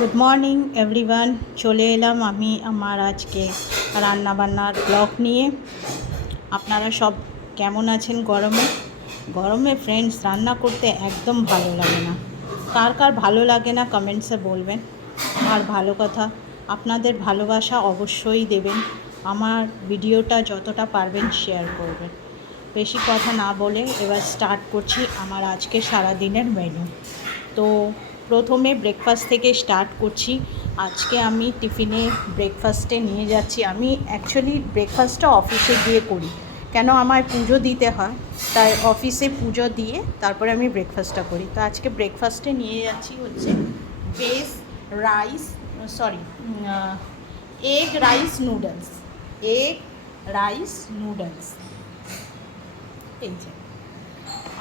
Good morning everyone, চলে এলাম আমি আমার আজকে রান্নাবান্নার ব্লগ নিয়ে। আপনারা সব কেমন আছেন? গরমে ফ্রেন্ডস রান্না করতে একদম ভালো লাগে না। কার কার ভালো লাগে না কমেন্টসে বলবেন। আর ভালো কথা, আপনাদের ভালোবাসা অবশ্যই দেবেন। আমার ভিডিওটা যতটা পারবেন শেয়ার করবেন। বেশি কথা না বলে এবার স্টার্ট করছি আমার আজকে সারাদিনের মেনু। তো প্রথমে ব্রেকফাস্ট থেকে স্টার্ট করছি। আজকে আমি টিফিনে ব্রেকফাস্টে নিয়ে যাচ্ছি। আমি অ্যাকচুয়ালি ব্রেকফাস্টটা অফিসে গিয়ে করি, কেন আমায় পুজো দিতে হয়, তাই অফিসে পুজো দিয়ে তারপরে আমি ব্রেকফাস্টটা করি। তো আজকে ব্রেকফাস্টে নিয়ে যাচ্ছি হচ্ছে এগ রাইস নুডলস। এই যে,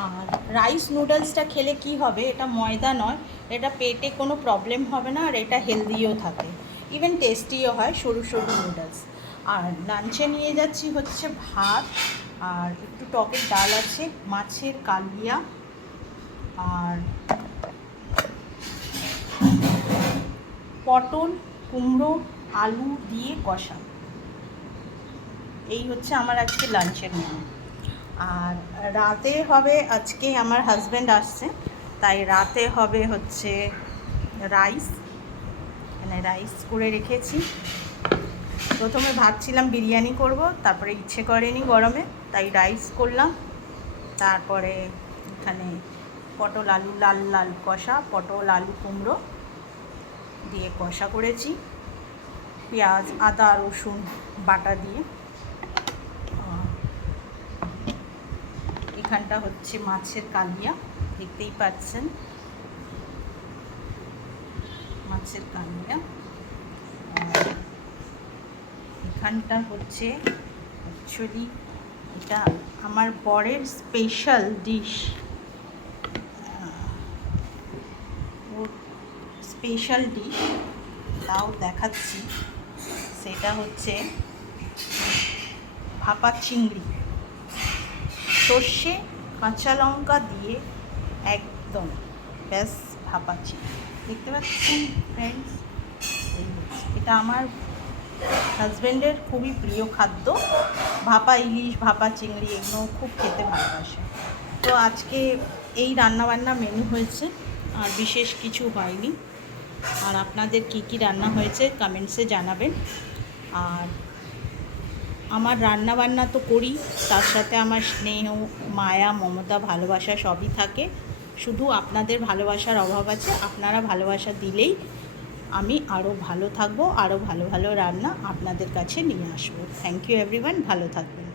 আর রাইস নুডলসটা খেলে কি হবে, এটা ময়দা নয়, এটা পেটে কোনো প্রবলেম হবে না, আর এটা হেলদিও থাকে, ইভেন টেস্টিও হয়, সরু সরু নুডলস। আর লাঞ্চে নিয়ে যাচ্ছি হচ্ছে ভাত, আর একটু টকের ডাল আছে, মাছের কালিয়া, আর পটল কুমড়ো আলু দিয়ে কষা। এই হচ্ছে আমার আজকে লাঞ্চের মেনু। আর রাতে হবে, আজকে আমার হাজব্যান্ড আসছে, তাই রাতে হবে হচ্ছে রাইস। মানে রাইস করে রেখেছি। প্রথমে ভাবছিলাম বিরিয়ানি করব, তারপরে ইচ্ছে করেনি গরমে, তাই রাইস করলাম। তারপরে এখানে পটল আলু লাল লাল কষা, পটল আলু কুমড়ো দিয়ে কষা করেছি, পেঁয়াজ আদা রসুন বাটা দিয়ে। এখানটা হচ্ছে মাছের কালিয়া, দেখতেই পাচ্ছেন মাছের কালিয়া। এখানটা হচ্ছে অ্যাকচুয়ালি এটা আমার বরের স্পেশাল ডিশ, তাও দেখাচ্ছি। সেটা হচ্ছে ভাপা চিংড়ি, সর্ষে কাঁচা লঙ্কা দিয়ে একদম ব্যাস ভাপা চিংড়ি। দেখতে পাচ্ছেন ফ্রেন্ডস, এটা আমার হাজব্যান্ডের খুবই প্রিয় খাদ্য। ভাপা ইলিশ, ভাপা চিংড়ি এগুলো খুব খেতে ভালোবাসে। তো আজকে এই রান্নাবান্না মেনু হয়েছে, আর বিশেষ কিছু হয়নি। আর আপনাদের কি কি রান্না হয়েছে কমেন্টসে জানাবেন। আর আমার রান্নাবান্না তো করি, তার সাথে আমার স্নেহ মায়া মমতা ভালোবাসা সবই থাকে। শুধু আপনাদের ভালোবাসার অভাব আছে। আপনারা ভালোবাসা দিলেই আমি আরও ভালো থাকবো, আরও ভালো ভালো রান্না আপনাদের কাছে নিয়ে আসবো। থ্যাংক ইউ এভরিওয়ান, ভালো থাকবেন।